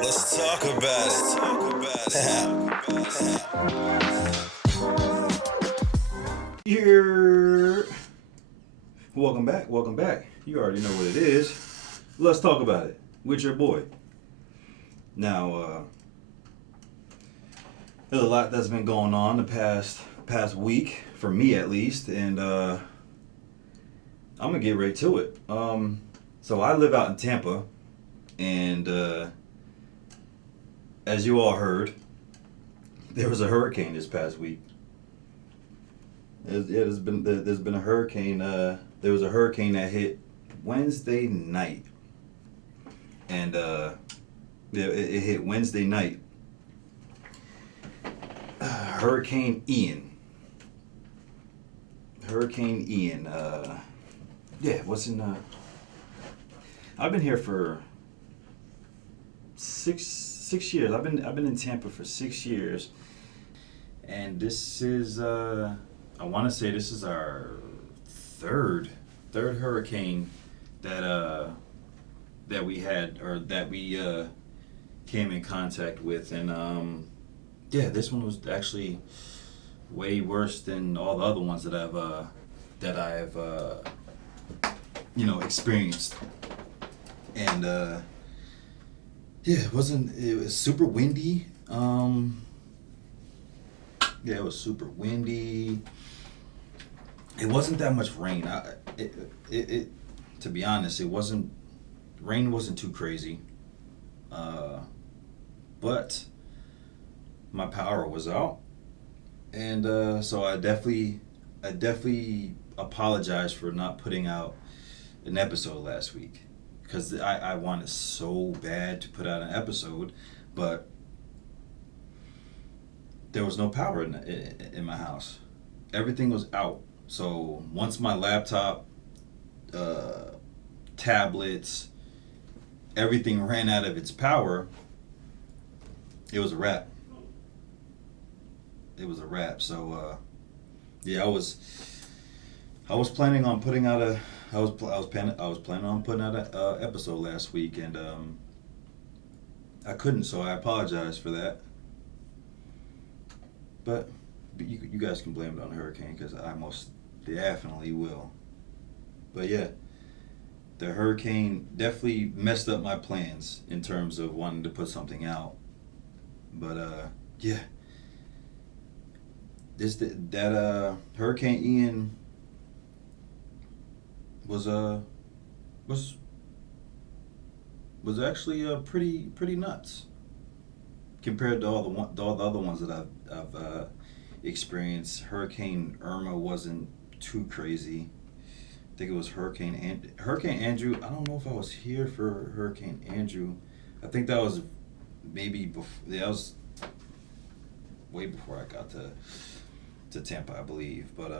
Let's talk about it. Here. Welcome back. Welcome back. You already know what it is. Let's talk about it with your boy. Now, there's a lot that's been going on the past week for me at least, and I'm gonna get right to it. So I live out in Tampa, and as you all heard, there was a hurricane this past week. There's been a hurricane. There was a hurricane that hit Wednesday night, and it hit Wednesday night. Hurricane Ian. Hurricane Ian. What's in? I've been here for six years. I've been in Tampa for 6 years, and this is I want to say this is our third hurricane that we had, or that we came in contact with, and this one was actually way worse than all the other ones that I've experienced. And it was super windy. It was super windy. It wasn't that much rain. To be honest, rain wasn't too crazy. But my power was out, and so I definitely apologize for not putting out an episode last week, because I wanted so bad to put out an episode, but there was no power in my house. Everything was out. So once my laptop, tablets, everything ran out of its power, it was a wrap. So I was planning on putting out an episode last week, and I couldn't. So I apologize for that. But you guys can blame it on the hurricane, because I most definitely will. But yeah, the hurricane definitely messed up my plans in terms of wanting to put something out. But Hurricane Ian was actually pretty nuts compared to all the other ones that I've experienced. Hurricane Irma wasn't too crazy. I think it was Hurricane Andrew. I don't know if I was here for Hurricane Andrew. I think that was maybe before. That was way before I got to Tampa, I believe. But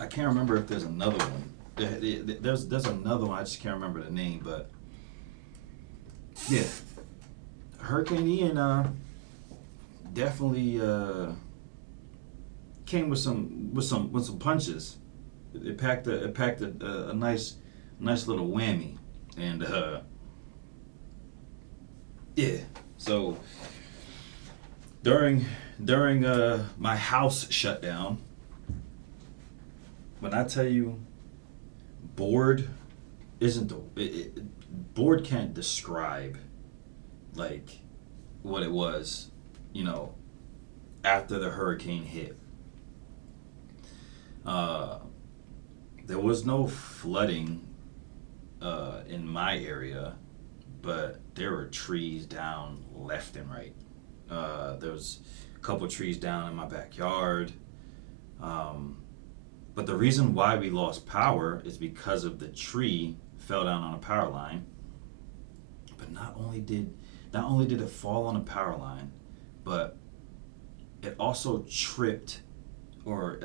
I can't remember if there's another one. There's another one. I just can't remember the name. But yeah, Hurricane Ian definitely came with some punches. It packed a nice little whammy, and So during my house shutdown, when I tell you, bored bored can't describe like what it was, after the hurricane hit. There was no flooding in my area, but there were trees down left and right. There was a couple trees down in my backyard. But the reason why we lost power is because of the tree fell down on a power line. But not only did it fall on a power line, but it also tripped or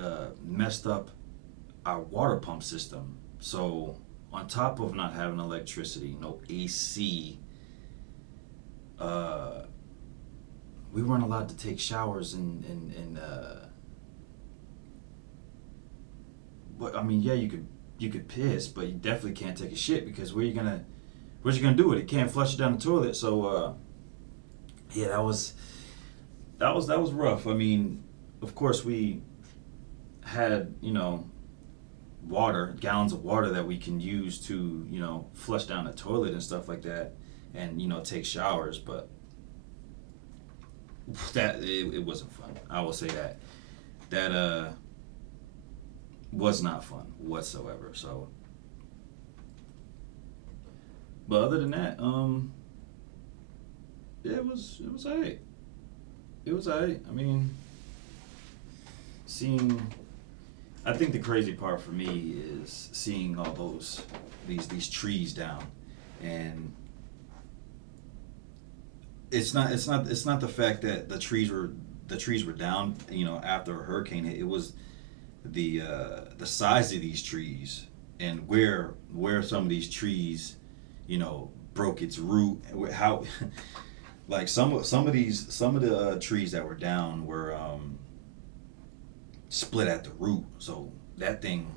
messed up our water pump system. So on top of not having electricity, no AC, we weren't allowed to take showers but I mean, yeah, you could you could piss, but you definitely can't take a shit because what you gonna do with it? Can't flush it down the toilet. So yeah, that was rough. I mean, of course we had water, gallons of water that we can use to flush down the toilet and stuff like that, and take showers, but it wasn't fun. I will say that was not fun whatsoever. So, but other than that, it was alright. It was alright. I mean, I think the crazy part for me is seeing all these trees down, and it's not the fact that the trees were down, after a hurricane hit. It was the size of these trees and where some of these trees, broke its root. How like some of the trees that were down were split at the root. So that thing,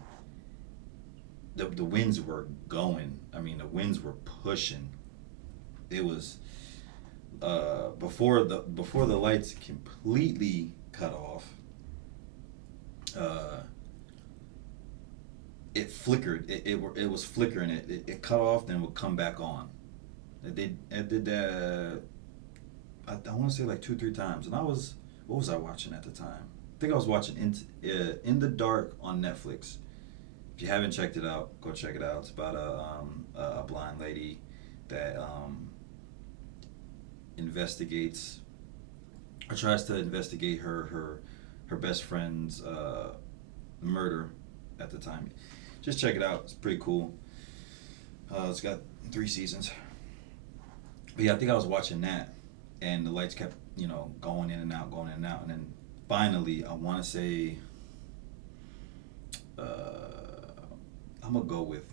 the winds were going. I mean, the winds were pushing. It was before the lights completely cut off. It flickered. It was flickering. It cut off, then would come back on. It did that. I want to say like 2-3 times. And what was I watching at the time? I think I was watching In the Dark on Netflix. If you haven't checked it out, go check it out. It's about a blind lady that investigates or tries to investigate her best friend's murder at the time. Just check it out. It's pretty cool. It's got 3 seasons. But yeah, I think I was watching that, and the lights kept going in and out, and then finally, I want to say, I'm gonna go with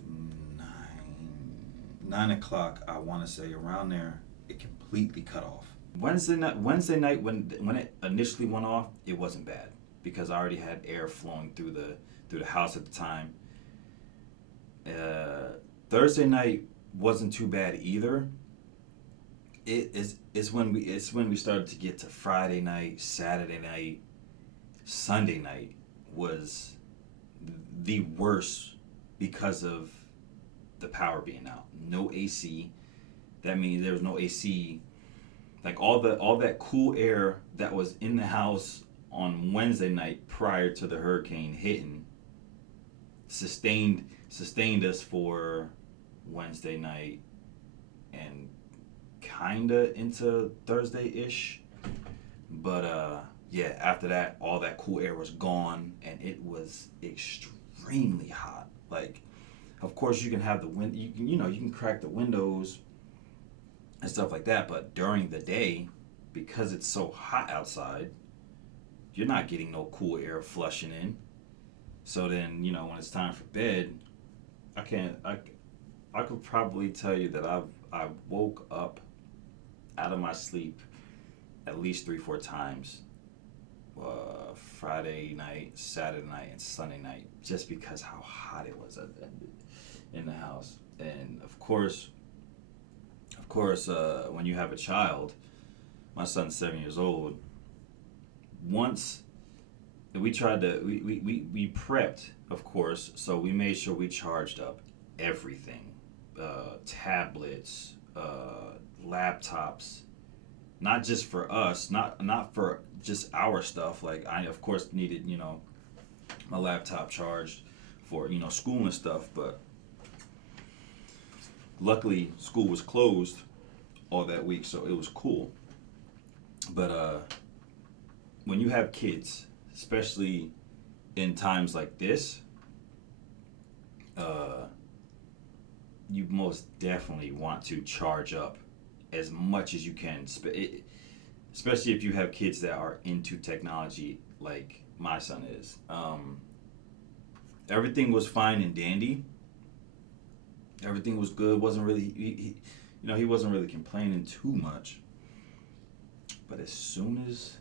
9 o'clock. I want to say around there, it completely cut off. Wednesday night when it initially went off, it wasn't bad because I already had air flowing through the house at the time. Thursday night wasn't too bad either. It's when we started to get to Friday night, Saturday night, Sunday night was the worst because of the power being out. No AC. That means there was no AC. Like all that cool air that was in the house on Wednesday night prior to the hurricane hitting sustained us for Wednesday night and kinda into Thursday-ish. But yeah, after that, all that cool air was gone, and it was extremely hot. Like, of course, you can have the wind. You can crack the windows and stuff like that. But during the day, because it's so hot outside, you're not getting no cool air flushing in. So then, when it's time for bed, I could probably tell you that I woke up out of my sleep at least 3-4 times. Friday night, Saturday night, and Sunday night, just because how hot it was in the house. And of course, when you have a child, my son's 7 years old. Once we tried to, we prepped, of course, so we made sure we charged up everything, tablets, laptops, not just for us, not for just our stuff. Like I of course needed, my laptop charged for, school and stuff, but luckily school was closed all that week, so it was cool. But when you have kids, especially in times like this, you most definitely want to charge up as much as you can, especially if you have kids that are into technology like my son is. Everything was fine and dandy. Everything was good. Wasn't really, he wasn't really complaining too much. But as soon as,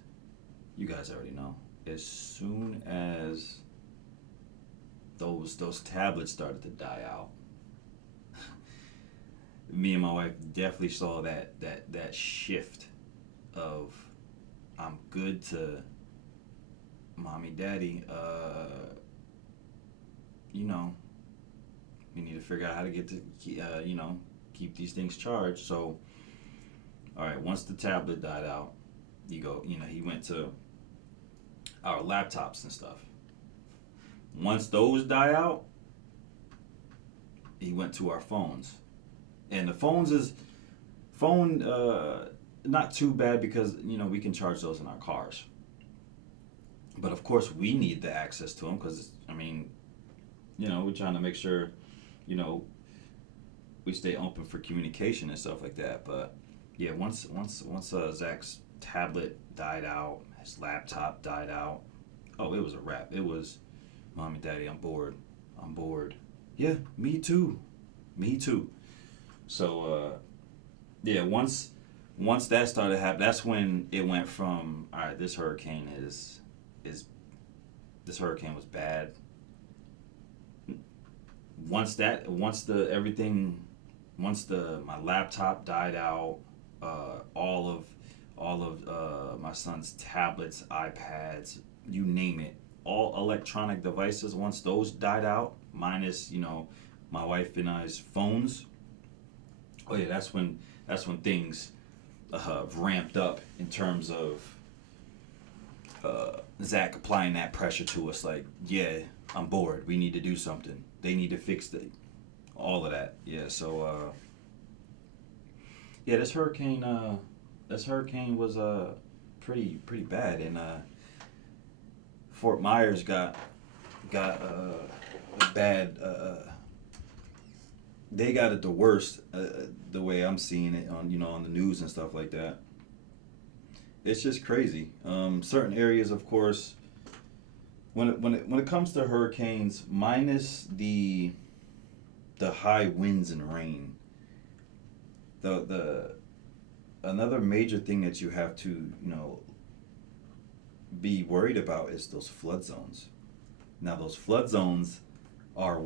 you guys already know, as soon as those tablets started to die out. Me and my wife definitely saw that shift of I'm good to mommy, daddy. You know, we need to figure out how to get to keep these things charged. So, all right, once the tablet died out, he went to our laptops and stuff. Once those die out, he went to our phones. And the phone not too bad because we can charge those in our cars. But of course we need the access to them because we're trying to make sure we stay open for communication and stuff like that. But yeah, once Zach's tablet died out, his laptop died out, oh, it was a wrap. It was, mommy, daddy, I'm bored. Yeah, me too. So yeah, once that started happening, that's when it went from, all right, this hurricane was bad. Once my laptop died out, all of my son's tablets, iPads, you name it, all electronic devices, once those died out, minus my wife and I's phones. Oh yeah, that's when things ramped up in terms of Zach applying that pressure to us. Like, yeah, I'm bored. We need to do something. They need to fix all of that. Yeah. So yeah, this hurricane was pretty bad, and Fort Myers got a bad. They got it the worst, the way I'm seeing it on the news and stuff like that. It's just crazy. Certain areas, of course, when it comes to hurricanes, minus the high winds and rain, the another major thing that you have to be worried about is those flood zones. Now those flood zones are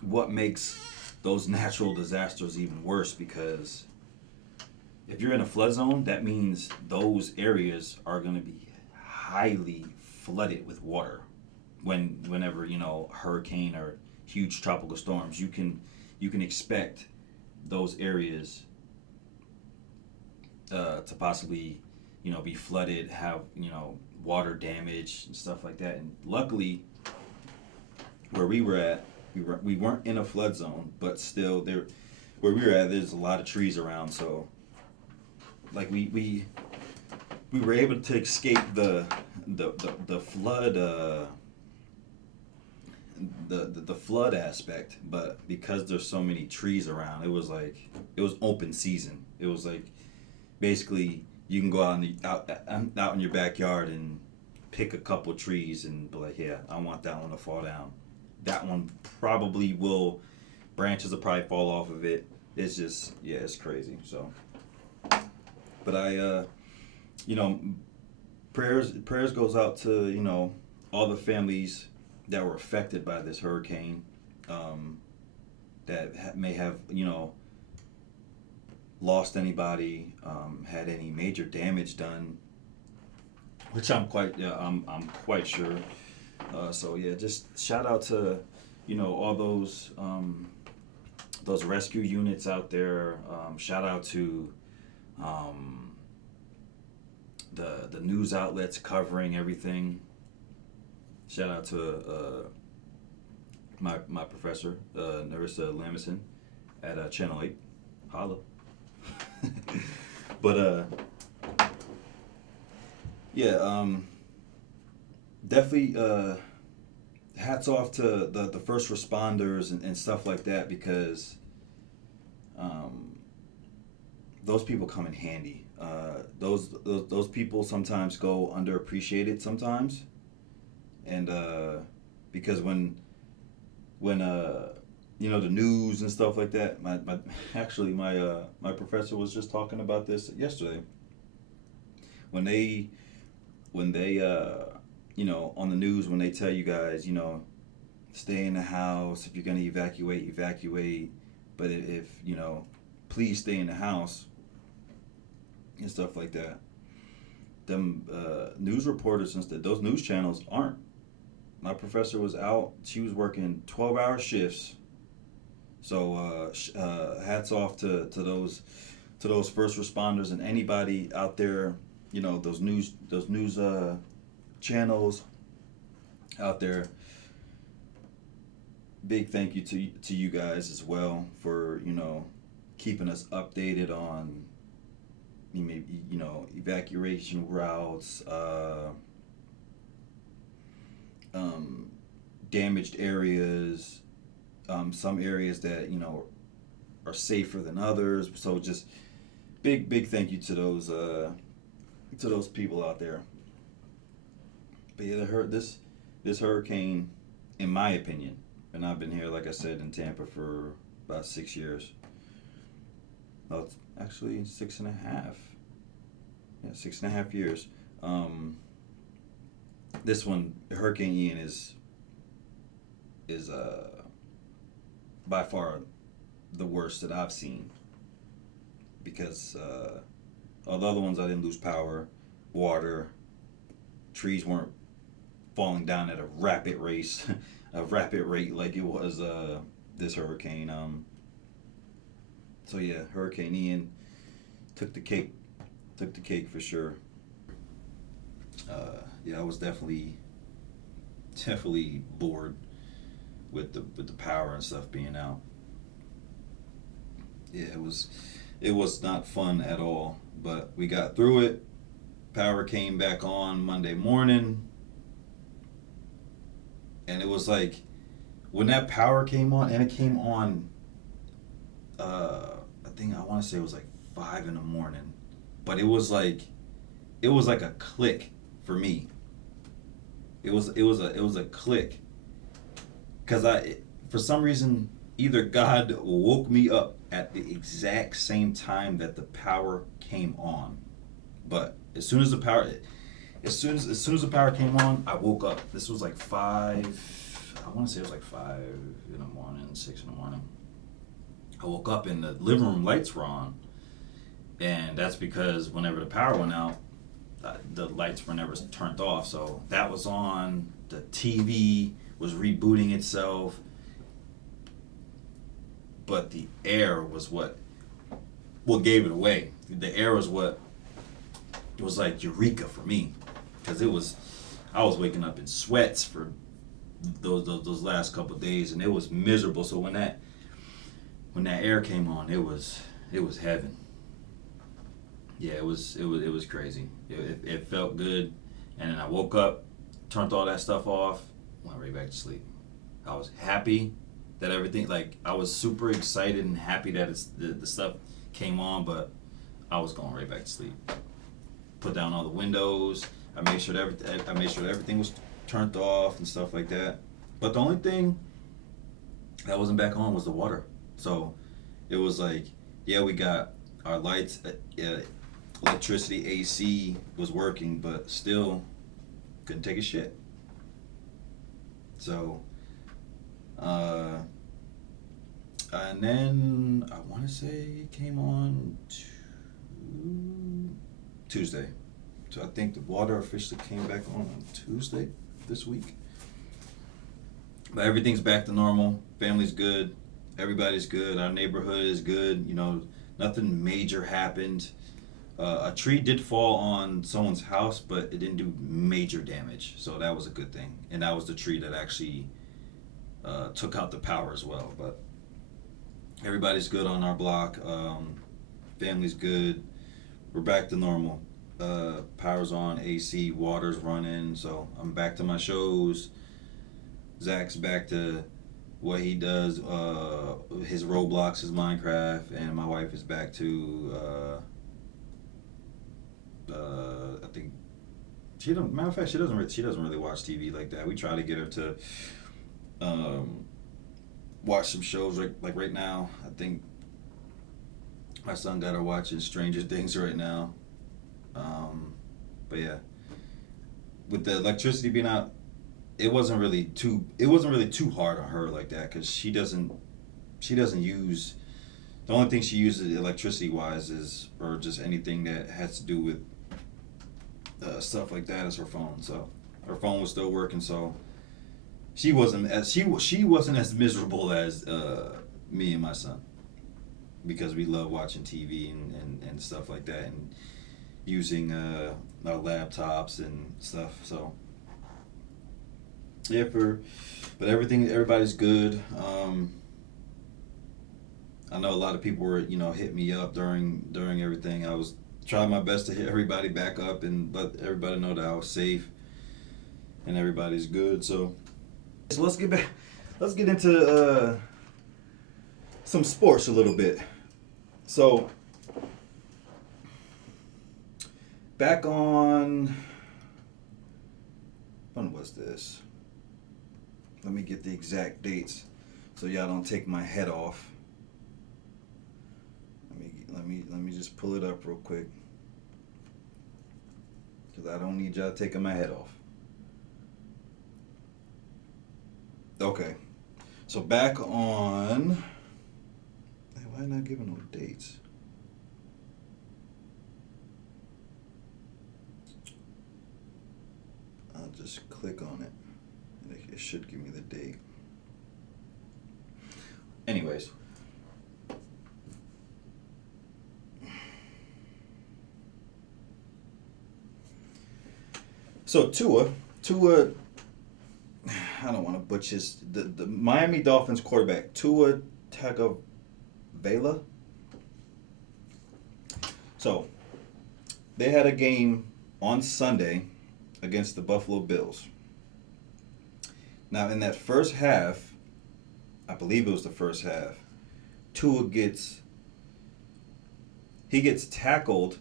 what makes those natural disasters even worse, because if you're in a flood zone, that means those areas are going to be highly flooded with water whenever hurricane or huge tropical storms. You can expect those areas to possibly be flooded, have water damage and stuff like that. And luckily, where we were at, we weren't in a flood zone, but still where we were at, there's a lot of trees around, so like we were able to escape the flood the flood aspect. But because there's so many trees around, it was open season. It was like basically you can go out in your backyard and pick a couple trees and be like, yeah, I want that one to fall down. That one branches will probably fall off of it. It's just, yeah, it's crazy. So, but I, prayers goes out to, all the families that were affected by this hurricane, that may have, lost anybody, had any major damage done, which I'm quite sure. So yeah, just shout out to all those rescue units out there. Shout out to the news outlets covering everything. Shout out to my professor, Narissa Lamison at Channel 8. Holla. But yeah, definitely hats off to the first responders and stuff like that, because those people come in handy. Those people sometimes go underappreciated sometimes, and because when the news and stuff like that, my professor was just talking about this yesterday. When they on the news when they tell you guys, stay in the house. If you're gonna evacuate, evacuate. But if please stay in the house and stuff like that. Them news reporters and stuff, those news channels aren't. My professor was out. She was working 12-hour shifts. So hats off to those first responders and anybody out there. Those news channels out there. Big thank you to you guys as well for keeping us updated on evacuation routes, damaged areas, some areas that are safer than others. So just big thank you to those people out there. But yeah, this hurricane, in my opinion, and I've been here, like I said, in Tampa for about 6 years. No, it's actually 6.5. Yeah, 6.5 years. This one, Hurricane Ian, is by far the worst that I've seen. Because all the other ones, I didn't lose power, water, trees weren't falling down at a rapid rate like it was this hurricane. So yeah, Hurricane Ian took the cake for sure. Yeah, I was definitely bored with the power and stuff being out. Yeah, it was not fun at all, but we got through it. Power came back on Monday morning. And it was like, when that power came on, and it came on, I want to say it was like 5 a.m, but it was like a click for me. It was a click, because for some reason, either God woke me up at the exact same time that the power came on, but as soon as the power came on, I woke up. This was like 5. I want to say it was like 5 in the morning, 6 in the morning. I woke up and the living room lights were on, and that's because whenever the power went out, the lights were never turned off. So that was on. The TV was rebooting itself, but the air was what gave it away. The air was what it was like eureka for me. Because I was waking up in sweats for those last couple of days, and it was miserable. So when that air came on, it was heaven. Yeah, it was crazy. It felt good, and then I woke up, turned all that stuff off, went right back to sleep. I was happy that everything, I was super excited and happy that the stuff came on, but I was going right back to sleep. Put down all the windows. I made sure that everything was turned off and stuff like that. But the only thing that wasn't back on was the water. So it was like, yeah, we got our lights, electricity, AC was working, but still couldn't take a shit. So, and then I want to say it came on Tuesday. So I think the water officially came back on Tuesday this week. But everything's back to normal. Family's good. Everybody's good. Our neighborhood is good. Nothing major happened. A tree did fall on someone's house, but it didn't do major damage. So that was a good thing. And that was the tree that actually took out the power as well. But everybody's good on our block. Family's good. We're back to normal. Power's on, AC, water's running, so I'm back to my shows. Zach's back to what he does, his Roblox, his Minecraft, and my wife is back to, I think, matter of fact, she doesn't really watch TV like that. We try to get her to watch some shows like right now. I think my son got her watching Stranger Things right now. But yeah, with the electricity being out, it wasn't really too hard on her like that because she doesn't use, the only thing she uses electricity wise is, or just anything that has to do with stuff like that, is her phone. So her phone was still working, so she wasn't as miserable as me and my son, because we love watching TV and stuff like that, and using our laptops and stuff. So yeah, but everybody's good. I know a lot of people were, hitting me up during everything. I was trying my best to hit everybody back up and let everybody know that I was safe and everybody's good. So let's get back. Let's get into some sports a little bit. So back on, when was this? Let me get the exact dates so y'all don't take my head off. Let me just pull it up real quick, because I don't need y'all taking my head off. Okay, so back on, why not giving no dates? I'll just click on it and it should give me the date. Anyways, so Tua, I don't want to butcher the Miami Dolphins quarterback, Tua Tagovailoa. So they had a game on Sunday against the Buffalo Bills. Now in that first half, I believe it was the first half, Tua gets tackled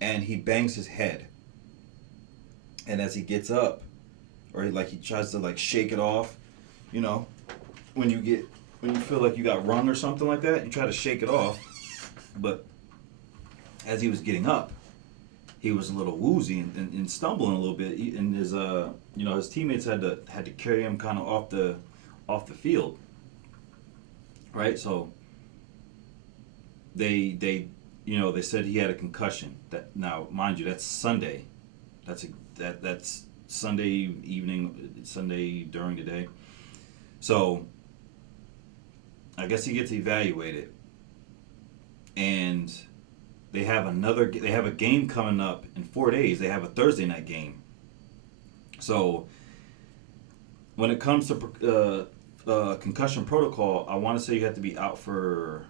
and he bangs his head. And as he gets up, or he tries to shake it off, when you feel like you got rung or something like that, you try to shake it off. But as he was getting up, he was a little woozy and stumbling a little bit, and his teammates had to carry him kind of off the field, right? So they said he had a concussion. That, now mind you, that's Sunday. That's Sunday evening, Sunday during the day. So I guess he gets evaluated, and they have a game coming up in 4 days. They have a Thursday night game. So when it comes to concussion protocol, I want to say you have to be out for,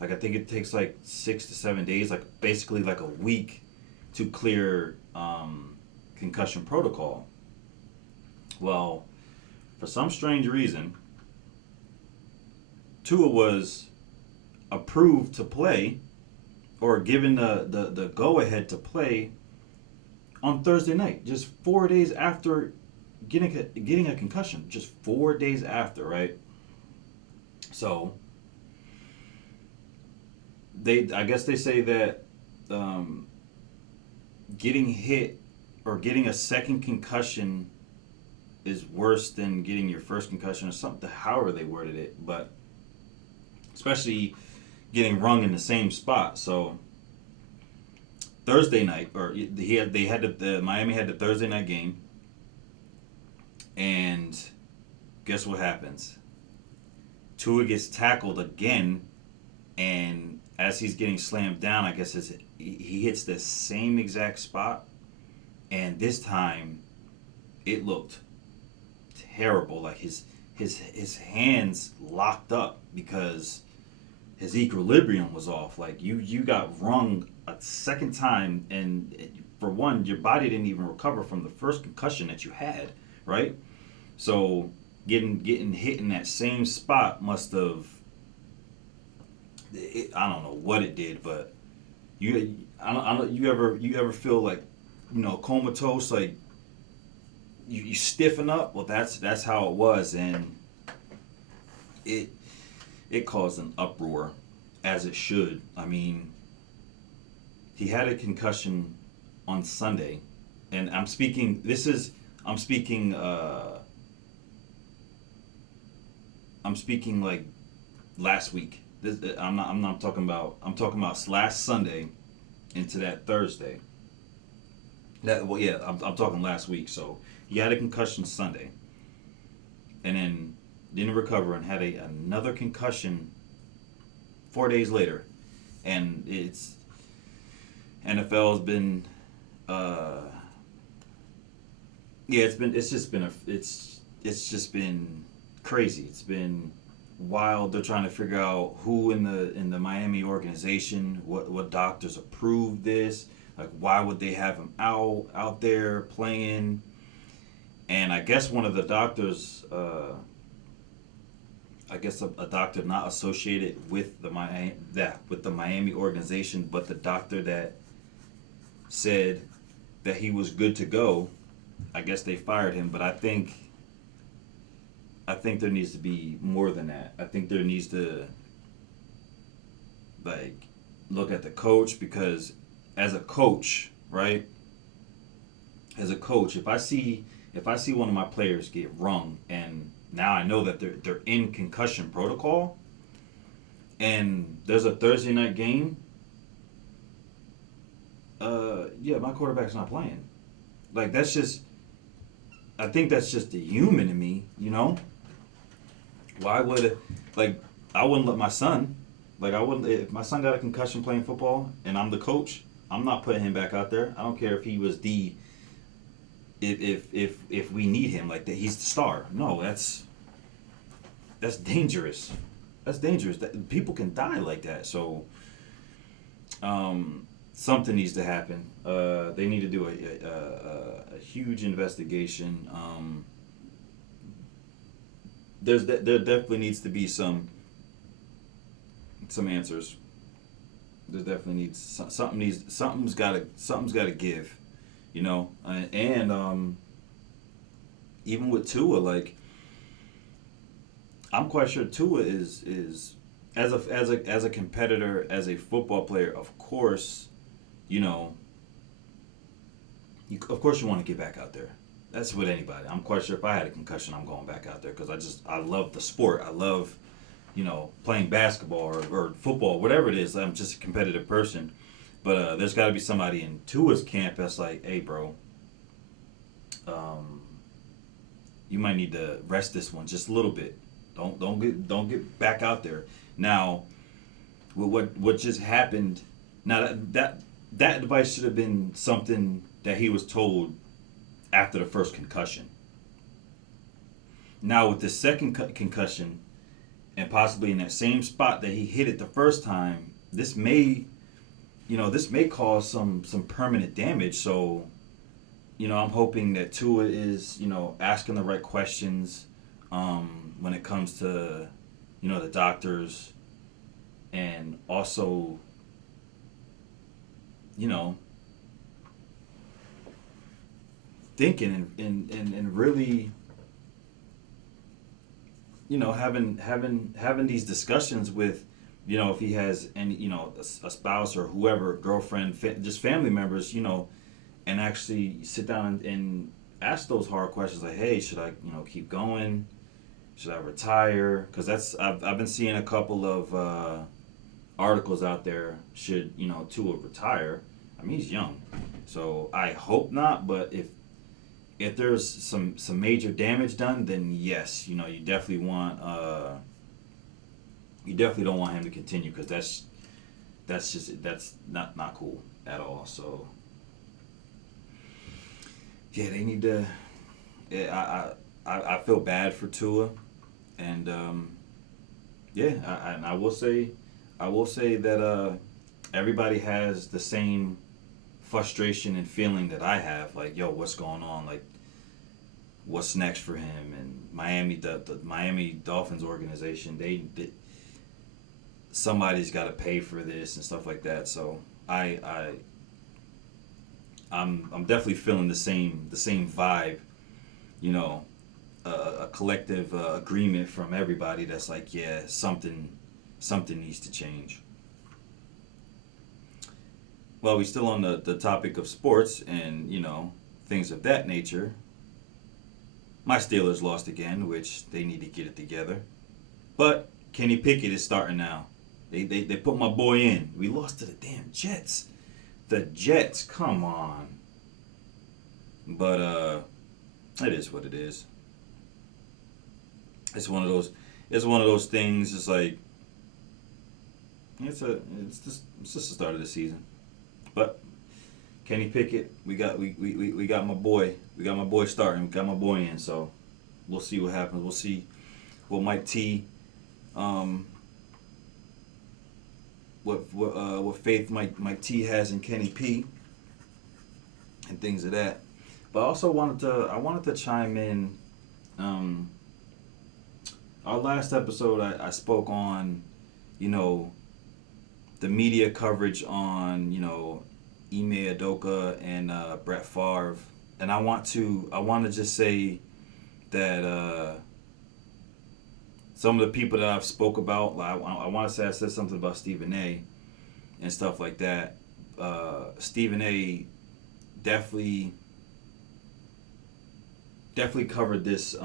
I think it takes 6 to 7 days, basically a week to clear concussion protocol. Well, for some strange reason, Tua was approved to play, or given the go-ahead to play on Thursday night, just 4 days after getting a concussion. Just 4 days after, right? So I guess they say that getting hit or getting a second concussion is worse than getting your first concussion, or something, however they worded it, but especially getting rung in the same spot. So Thursday night, or Miami had the Thursday night game, and guess what happens? Tua gets tackled again, and as he's getting slammed down, I guess he hits the same exact spot, and this time it looked terrible. His hands locked up because his equilibrium was off. You got rung a second time, and for one, your body didn't even recover from the first concussion that you had, right? So getting hit in that same spot must have, I don't know what it did, but you ever feel comatose, you stiffen up? Well, that's how it was, and it caused an uproar, as it should. I mean, he had a concussion on Sunday, and I'm speaking. I'm speaking. I'm speaking like last week. I'm not talking about. I'm talking about last Sunday into that Thursday. I'm talking last week. So he had a concussion Sunday, and then didn't recover and had another concussion 4 days later, and it's NFL has been, it's just been crazy. It's been wild. They're trying to figure out who in the Miami organization, what doctors approved this, like why would they have him out there playing, and I guess one of the doctors. I guess a doctor not associated with the Miami organization, but the doctor that said that he was good to go. I guess they fired him, but I think there needs to be more than that. I think there needs to like look at the coach, because as a coach, right? As a coach, if I see one of my players get rung, and now I know that they're in concussion protocol, and there's a Thursday night game, my quarterback's not playing. Like I think that's just the human in me, you know? Why would I wouldn't let my son, if my son got a concussion playing football and I'm the coach, I'm not putting him back out there. I don't care if he was if we need him, like that he's the star. No, that's dangerous. That's dangerous. People can die like that. So something needs to happen. They need to do a huge investigation. There definitely needs to be some answers. There definitely something's got to give, you know. And even with Tua, like I'm quite sure Tua is as a competitor, as a football player, of course, you know, of course you want to get back out there. That's with anybody. I'm quite sure if I had a concussion, I'm going back out there because I love the sport. I love, you know, playing basketball or football, whatever it is. I'm just a competitive person. But there's got to be somebody in Tua's camp that's like, hey, bro, you might need to rest this one just a little bit. Don't get back out there. Now, with what just happened, now that advice should have been something that he was told after the first concussion. Now with the second concussion, and possibly in that same spot that he hit it the first time, this may cause some permanent damage. So, you know, I'm hoping that Tua is, you know, asking the right questions when it comes to, you know, the doctors, and also, you know, thinking and really, you know, having these discussions with, you know, if he has any, you know, a spouse or whoever, girlfriend, just family members, you know, and actually sit down and ask those hard questions like, hey, should I, you know, keep going? Should I retire? Because I've been seeing a couple of articles out there. Should, you know, Tua retire? I mean, he's young, so I hope not. But if there's some major damage done, then yes, you know, you definitely don't want him to continue, because that's not cool at all. So yeah, they need to. Yeah, I feel bad for Tua, and I will say that everybody has the same frustration and feeling that I have. Like, yo, what's going on? Like, what's next for him? And the Miami Dolphins organization, they somebody's got to pay for this and stuff like that. So I'm definitely feeling the same vibe, you know, a collective agreement from everybody that's like, yeah, something needs to change. Well, we're still on the topic of sports, and, you know, things of that nature. My Steelers lost again, which they need to get it together. But Kenny Pickett is starting now. They put my boy in. We lost to the damn Jets. The Jets, come on. But it is what it is. It's one of those things. It's like it's just the start of the season. But Kenny Pickett, we got my boy. We got my boy starting. We got my boy in. So we'll see what happens. We'll see what Mike T, what faith Mike T has in Kenny P, and things of that. But I also wanted to chime in. Our last episode, I spoke on, the media coverage on, Ime Udoka and Brett Favre, and I want to just say that some of the people that I've spoke about, I want to say I said something about Stephen A. and stuff like that. Stephen A. definitely covered this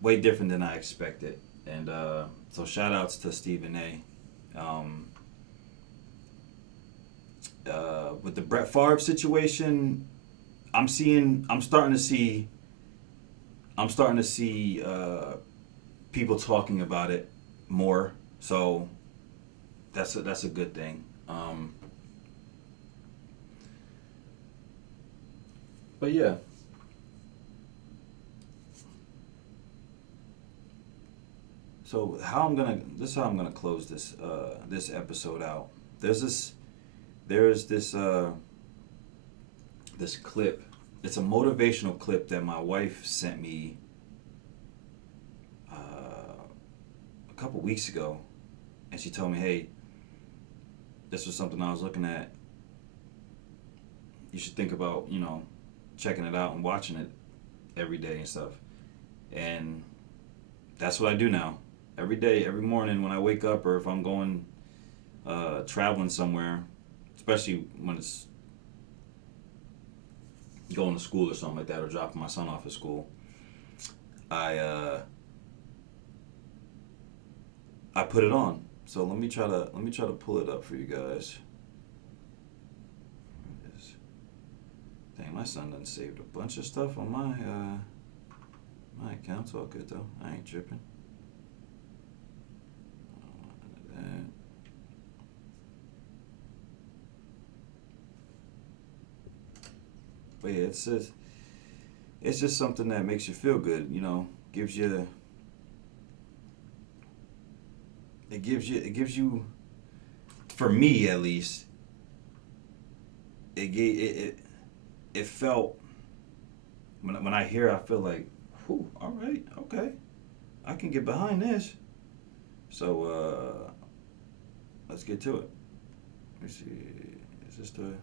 way different than I expected, and so shout outs to Stephen A. With the Brett Favre situation, I'm starting to see people talking about it more, so that's a good thing. But yeah. So this is how I'm gonna close this this episode out. There's this clip. It's a motivational clip that my wife sent me a couple weeks ago, and she told me, "Hey, this was something I was looking at. You should think about, checking it out and watching it every day and stuff." And that's what I do now. Every day, every morning when I wake up, or if I'm going traveling somewhere, especially when it's going to school or something like that, or dropping my son off at school, I put it on. So let me try to pull it up for you guys. Dang, my son done saved a bunch of stuff on my account. It's all good though. I ain't tripping. That. But yeah, it's just something that makes you feel good, gives you, it gives you, for me at least, it felt, when I hear it, I feel like, whew, all right, okay, I can get behind this. So let's get to it. Let me see, is this the...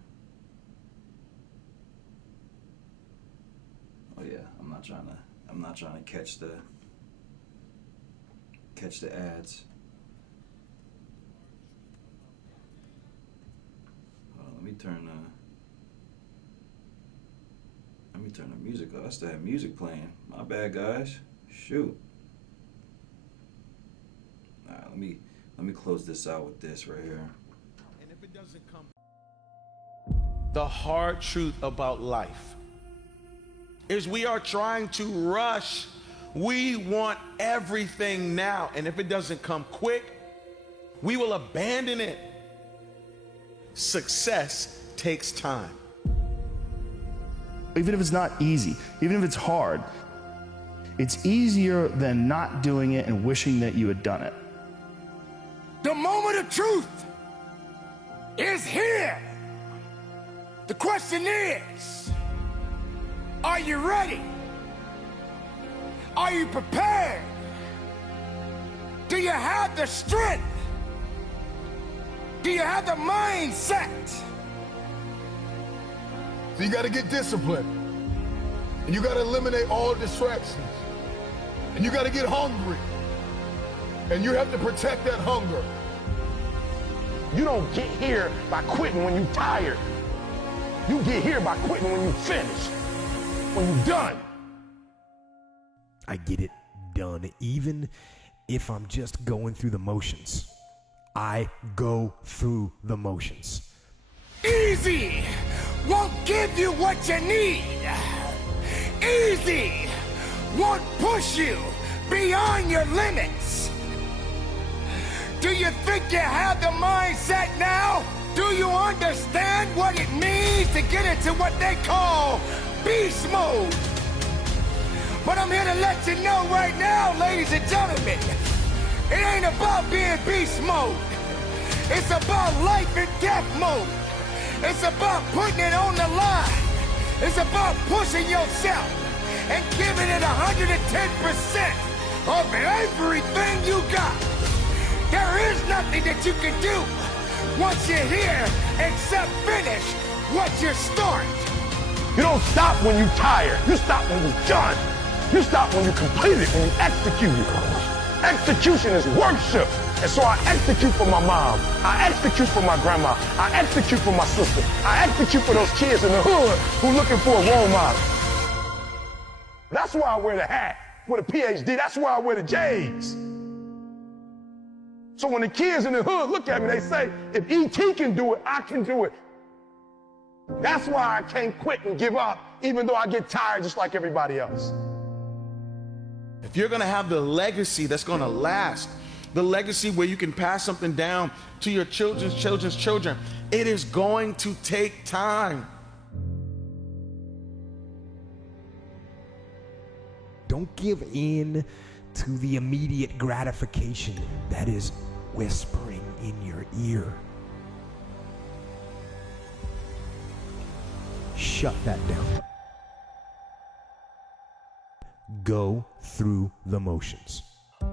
Oh yeah, I'm not trying to catch the ads. Let me turn the music up. I still have music playing. My bad, guys. Shoot. All right, let me close this out with this right here. And if it doesn't come, the hard truth about life is we are trying to rush. We want everything now. And if it doesn't come quick, we will abandon it. Success takes time. Even if it's not easy, even if it's hard, it's easier than not doing it and wishing that you had done it. The moment of truth is here. The question is, are you ready? Are you prepared? Do you have the strength? Do you have the mindset? So you gotta get disciplined. And you gotta eliminate all distractions. And you gotta get hungry. And you have to protect that hunger. You don't get here by quitting when you're tired. You get here by quitting when you finish, when you're done. I get it done, even if I'm just going through the motions. I go through the motions. Easy won't give you what you need. Easy won't push you beyond your limits. Do you think you have the mindset now? Do you understand what it means to get into what they call beast mode? But I'm here to let you know right now, ladies and gentlemen, it ain't about being beast mode. It's about life and death mode. It's about putting it on the line. It's about pushing yourself and giving it 110% of everything you got. There is nothing that you can do once you're here except finish what you start. You don't stop when you're tired. You stop when you're done. You stop when you complete it, when you execute it. Execution is worship. And so I execute for my mom. I execute for my grandma. I execute for my sister. I execute for those kids in the hood who looking for a role model. That's why I wear the hat with a PhD. That's why I wear the J's. So when the kids in the hood look at me, they say, if E.T. can do it, I can do it. That's why I can't quit and give up, even though I get tired just like everybody else. If you're gonna have the legacy that's gonna last, the legacy where you can pass something down to your children's children's children, it is going to take time. Don't give in to the immediate gratification that is whispering in your ear. Shut that down. Go through the motions.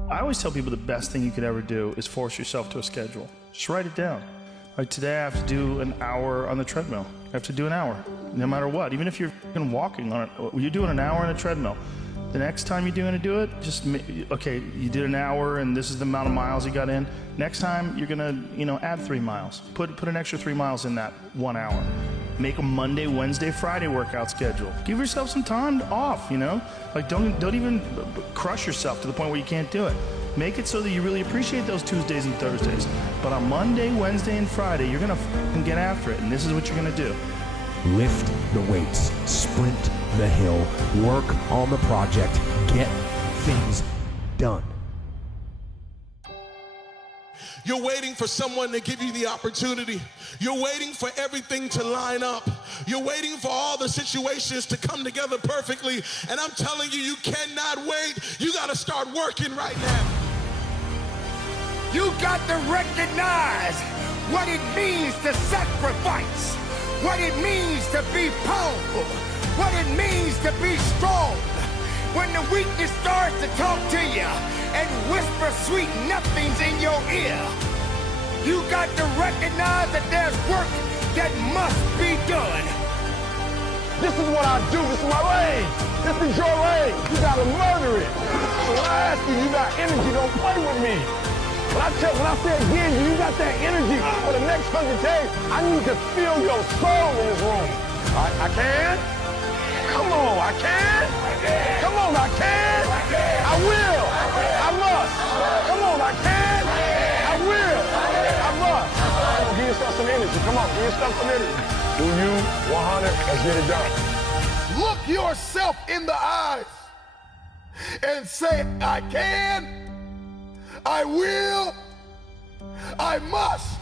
I always tell people the best thing you could ever do is force yourself to a schedule. Just write it down. Like today I have to do an hour on the treadmill. I have to do an hour, no matter what. Even if you're walking on it, you're doing an hour on a treadmill. The next time you're going to do it, okay, you did an hour and this is the amount of miles you got in. Next time you're going to, add 3 miles. Put an extra 3 miles in that 1 hour. Make a Monday, Wednesday, Friday workout schedule. Give yourself some time off, Like don't even crush yourself to the point where you can't do it. Make it so that you really appreciate those Tuesdays and Thursdays. But on Monday, Wednesday, and Friday, you're going to get after it, and this is what you're going to do. Lift the weights, sprint the hill, work on the project, get things done. You're waiting for someone to give you the opportunity. You're waiting for everything to line up. You're waiting for all the situations to come together perfectly. And I'm telling you, you cannot wait. You got to start working right now. You got to recognize what it means to sacrifice, what it means to be powerful, what it means to be strong. When the weakness starts to talk to you and whisper sweet nothings in your ear, you got to recognize that there's work that must be done. This is what I do. This is my lane. This is your lane. You got to murder it. So when I ask you, you got energy, don't play with me. When I say again, you got that energy for the next 100 days, I need to feel your soul in this room. I can? Come on, I can? Come on, I can? I will. I must. Come on, I can? I will. I must. Come on, give yourself some energy. Come on, give yourself some energy. Do you 100? Let's get it done. Look yourself in the eyes and say, I can, I will, I must.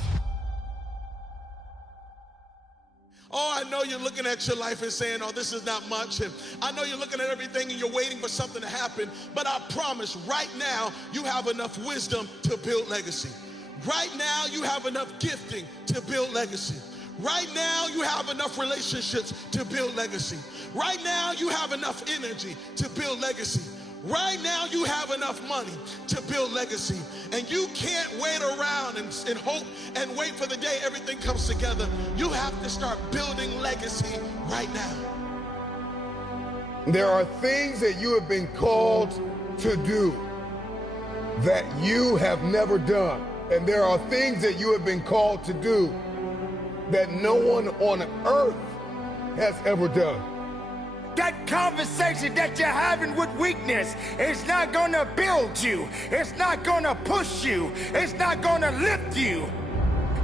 Oh, I know you're looking at your life and saying, oh, this is not much. And I know you're looking at everything and you're waiting for something to happen. But I promise right now, you have enough wisdom to build legacy. Right now, you have enough gifting to build legacy. Right now, you have enough relationships to build legacy. Right now, you have enough energy to build legacy. Right now, you have enough money to build legacy. And you can't wait around and hope and wait for the day everything comes together. You have to start building legacy right now. There are things that you have been called to do that you have never done. And there are things that you have been called to do that no one on earth has ever done. That conversation that you're having with weakness is not gonna build you. It's not gonna push you. It's not gonna lift you.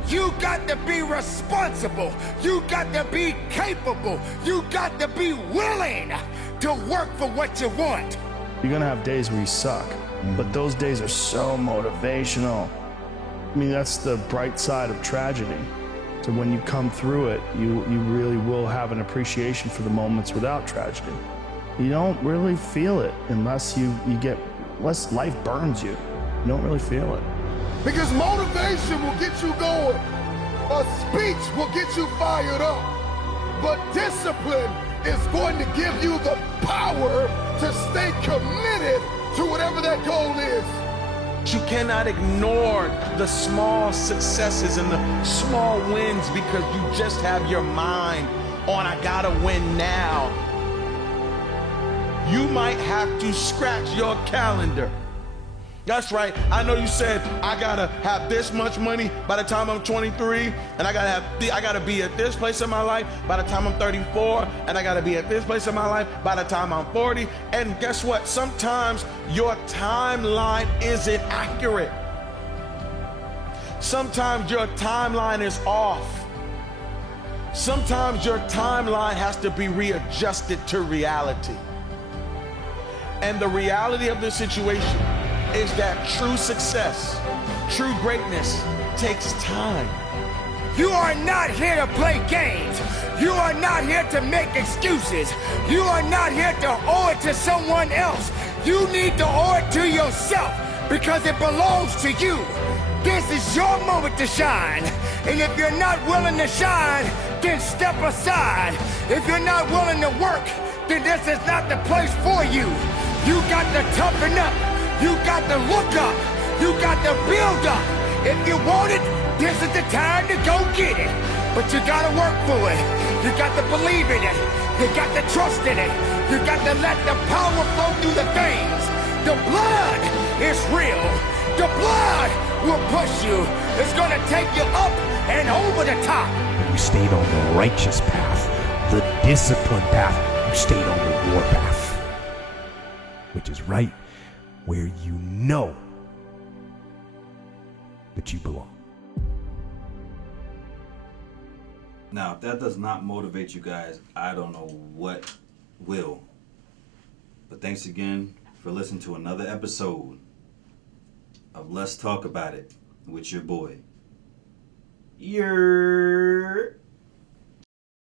You got to be responsible. You got to be capable. You got to be willing to work for what you want. You're gonna have days where you suck, but those days are so motivational. I mean, that's the bright side of tragedy. So when you come through it, you really will have an appreciation for the moments without tragedy. You don't really feel it unless unless life burns you. You don't really feel it. Because motivation will get you going. A speech will get you fired up. But discipline is going to give you the power to stay committed to whatever that goal is. You cannot ignore the small successes and the small wins because you just have your mind on, I gotta win now. You might have to scratch your calendar. That's right. I know you said I gotta have this much money by the time I'm 23, and I gotta be at this place in my life by the time I'm 34, and I gotta be at this place in my life by the time I'm 40. And guess what? Sometimes your timeline isn't accurate. Sometimes your timeline is off. Sometimes your timeline has to be readjusted to reality. And the reality of the situation is that true success, true greatness takes time. You are not here to play games. You are not here to make excuses. You are not here to owe it to someone else. You need to owe it to yourself because it belongs to you. This is your moment to shine. And if you're not willing to shine, then step aside. If you're not willing to work, then this is not the place for you. You got to toughen up. You got to look up. You got to build up. If you want it, this is the time to go get it. But you got to work for it. You got to believe in it. You got to trust in it. You got to let the power flow through the veins. The blood is real. The blood will push you. It's going to take you up and over the top. You stayed on the righteous path, the disciplined path. You stayed on the war path, which is right where you know that you belong. Now, if that does not motivate you guys, I don't know what will. But thanks again for listening to another episode of Let's Talk About It with your boy.